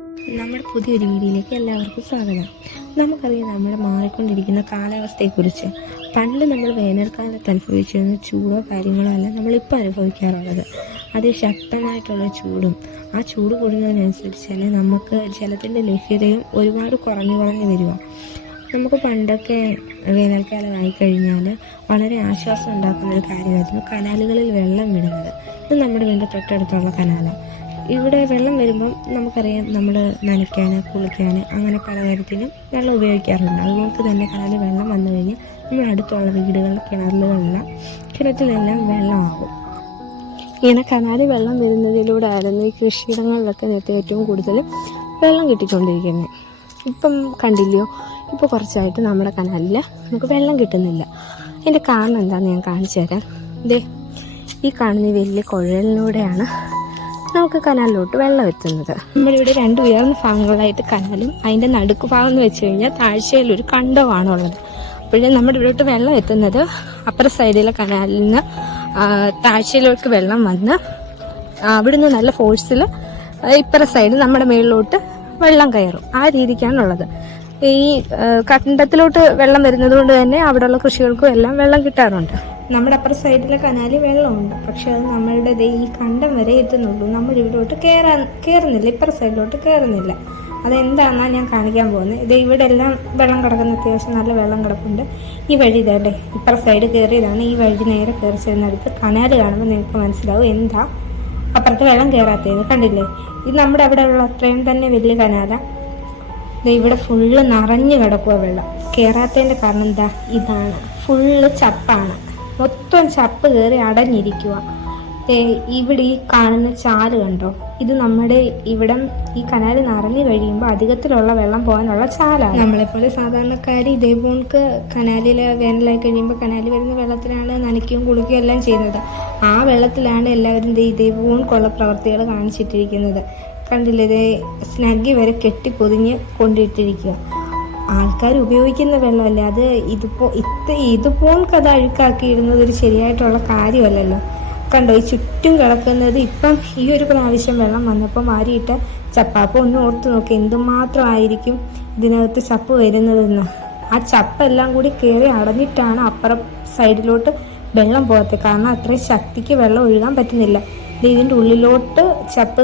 നമ്മുടെ പുതിയൊരു വീഡിയോയിലേക്ക് എല്ലാവർക്കും സ്വാഗതം. നമുക്കറിയാം നമ്മുടെ മാറിക്കൊണ്ടിരിക്കുന്ന കാലാവസ്ഥയെക്കുറിച്ച്. പണ്ട് നമ്മൾ വേനൽക്കാലത്ത് അനുഭവിച്ചിരുന്ന ചൂടോ കാര്യങ്ങളോ അല്ല നമ്മളിപ്പോൾ അനുഭവിക്കാറുള്ളത്. അത് ശക്തമായിട്ടുള്ള ചൂടും ആ ചൂട് കൂടുന്നതിനനുസരിച്ച് തന്നെ നമുക്ക് ജലത്തിന്റെ ലഭ്യതയും ഒരുപാട് കുറഞ്ഞു കുറഞ്ഞു വരിക. നമുക്ക് പണ്ടൊക്കെ വേനൽക്കാലമായി കഴിഞ്ഞാൽ വളരെ ആശ്വാസം ഉണ്ടാക്കുന്ന ഒരു കാര്യമായിരുന്നു കനാലുകളിൽ വെള്ളം വിടുന്നത്. ഇത് നമ്മുടെ വീടിന്റെ തൊട്ടടുത്തുള്ള കനാലാണ്. ഇവിടെ വെള്ളം വരുമ്പം നമുക്കറിയാം നമ്മൾ നനയ്ക്കാൻ കുളിക്കാൻ അങ്ങനെ പല കാര്യത്തിനും വെള്ളം ഉപയോഗിക്കാറുണ്ട്. അതുപോലെ തന്നെ കനാലിൽ വെള്ളം വന്നു കഴിഞ്ഞാൽ നമ്മൾ അടുത്തുള്ള വീടുകളിൽ കിണറുകളിലെല്ലാം കിണറ്റിലെല്ലാം വെള്ളമാകും. ഇങ്ങനെ കനാലിൽ വെള്ളം വരുന്നതിലൂടെ ആയിരുന്നു ഈ കൃഷിയിടങ്ങളിലൊക്കെ നേരത്തെ ഏറ്റവും കൂടുതൽ വെള്ളം കിട്ടിക്കൊണ്ടിരിക്കുന്നത്. ഇപ്പം കണ്ടില്ലയോ? ഇപ്പോൾ കുറച്ചായിട്ട് നമ്മുടെ കനാലിൽ നമുക്ക് വെള്ളം കിട്ടുന്നില്ല. അതിന്റെ കാരണം എന്താണെന്ന് ഞാൻ കാണിച്ചു തരാം. ഇതേ ഈ കാണുന്ന വലിയ കുഴലിലൂടെയാണ് നമുക്ക് കനാലിലോട്ട് വെള്ളം എത്തുന്നത്. നമ്മളിവിടെ രണ്ട് ഉയർന്ന ഭാഗങ്ങളായിട്ട് കനാലും അതിന്റെ നടുക്ക് ഭാഗം എന്ന് വെച്ച് കഴിഞ്ഞാൽ താഴ്ചയിൽ ഒരു കണ്ടമാണുള്ളത് അപ്പോഴേ നമ്മുടെ ഇവിടോട്ട് വെള്ളം എത്തുന്നത് അപ്പുറ സൈഡിലെ കനാലിൽ നിന്ന് താഴ്ചയിലോട്ട് വെള്ളം വന്ന് അവിടുന്ന് നല്ല ഫോഴ്സിൽ ഇപ്പുറ സൈഡ് നമ്മുടെ മേളിലോട്ട് വെള്ളം കയറും. ആ രീതിക്കാണുള്ളത് ഈ കണ്ടത്തിലോട്ട് വെള്ളം വരുന്നത് കൊണ്ട് തന്നെ അവിടെയുള്ള കൃഷികൾക്കും എല്ലാം വെള്ളം കിട്ടാറുണ്ട്. നമ്മുടെ അപ്പുറ സൈഡിലെ കനാലിൽ വെള്ളമുണ്ട്. പക്ഷെ അത് നമ്മളുടെ ദേ ഈ കണ്ടം വരെ എത്തുന്നുള്ളൂ. നമ്മൾ ഇവിടോട്ട് കയറാൻ കയറുന്നില്ല ഇപ്പുറ സൈഡിലോട്ട് കയറുന്നില്ല അതെന്താണെന്നാണ് ഞാൻ കാണിക്കാൻ പോകുന്നത് ഇത് ഇവിടെ എല്ലാം വെള്ളം കിടക്കുന്ന. അത്യാവശ്യം നല്ല വെള്ളം കിടപ്പുണ്ട്. ഈ വഴി ഇതേ ഇപ്പുറ സൈഡ് കയറിയതാണ് ഈ വഴി നേരെ കയറി ചെന്നടുത്ത് കനാല് കാണുമ്പോൾ നിങ്ങൾക്ക് മനസ്സിലാവും എന്താ? അപ്പുറത്ത് വെള്ളം കയറാത്തത് കണ്ടില്ലേ? ഇത് നമ്മുടെ അവിടെ ഉള്ള അത്രയും തന്നെ വലിയ കനാലാണ് ഇവിടെ ഫുള്ള് നിറഞ്ഞു കിടക്കുക വെള്ളം. കയറാത്തതിന്റെ കാരണം എന്താ? ഇതാണ്. ഫുള്ള് ചപ്പാണ്. മൊത്തം ചപ്പ് കയറി അടഞ്ഞിരിക്കുക ഇവിടെ ഈ കാണുന്ന ചാൽ കണ്ടോ? ഇത് നമ്മുടെ ഇവിടം ഈ കനാല് നിറഞ്ഞു കഴിയുമ്പോൾ അധികത്തിലുള്ള വെള്ളം പോകാനുള്ള ചാലാണ്. നമ്മളെപ്പോലെ സാധാരണക്കാർ ഇതേപോൾക്ക് കനാലിൽ വേനലായി കഴിയുമ്പോൾ കനാലിൽ വരുന്ന വെള്ളത്തിലാണ് നനയ്ക്കുകയും കുളിക്കുകയും എല്ലാം ചെയ്യുന്നത്. ആ വെള്ളത്തിലാണ് എല്ലാവരും ദേ ഇതേപോൾക്കുള്ള പ്രവർത്തികൾ കാണിച്ചിട്ടിരിക്കുന്നത്. കണ്ടില്ലേ ഇതേ സ്നഗ്ഗി വരെ കെട്ടി പൊതിഞ്ഞ് കൊണ്ടിട്ടിരിക്കുക ആൾക്കാർ ഉപയോഗിക്കുന്ന വെള്ളമല്ലേ? അത് ഇതിപ്പോ ഇത്ത ഇതുപോൾക്ക് അത് അഴുക്കാക്കി ഇടുന്നത് ഒരു ശരിയായിട്ടുള്ള കാര്യമല്ലല്ലോ. കണ്ടോ ഈ ചുറ്റും കിടക്കുന്നത് ഇപ്പം ഈ ഒരു പ്രാവശ്യം വെള്ളം വന്നപ്പോൾ വാരിയിട്ട ചപ്പാപ്പം ഒന്ന് ഓർത്ത് നോക്കി എന്തുമാത്രം ആയിരിക്കും ഇതിനകത്ത് ചപ്പ് വരുന്നതെന്ന്. ആ ചപ്പെല്ലാം കൂടി കയറി അടഞ്ഞിട്ടാണ് അപ്പുറം സൈഡിലോട്ട് വെള്ളം പോകത്തെ കാരണം അത്രയും ശക്തിക്ക് വെള്ളം ഒഴുകാൻ പറ്റുന്നില്ല. ഇതിന്റെ ഉള്ളിലോട്ട് ചപ്പ്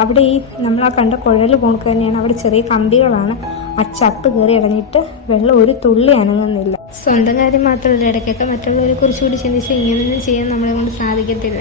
അവിടെ ഈ നമ്മൾ ആ കണ്ട കുഴൽ പോണക്ക് തന്നെയാണ്. അവിടെ ചെറിയ കമ്പികളാണ്. ആ ചപ്പ് കയറി അടഞ്ഞിട്ട് വെള്ളം ഒരു തുള്ളി അനങ്ങുന്നില്ല. സ്വന്തം കാര്യം മാത്രമല്ല ഇടയ്ക്കൊക്കെ മറ്റുള്ളവരെ കുറിച്ചുകൂടി ചിന്തിച്ച് ഇങ്ങനെയൊന്നും ചെയ്യാൻ നമ്മളെ കൊണ്ട് സാധിക്കത്തില്ല.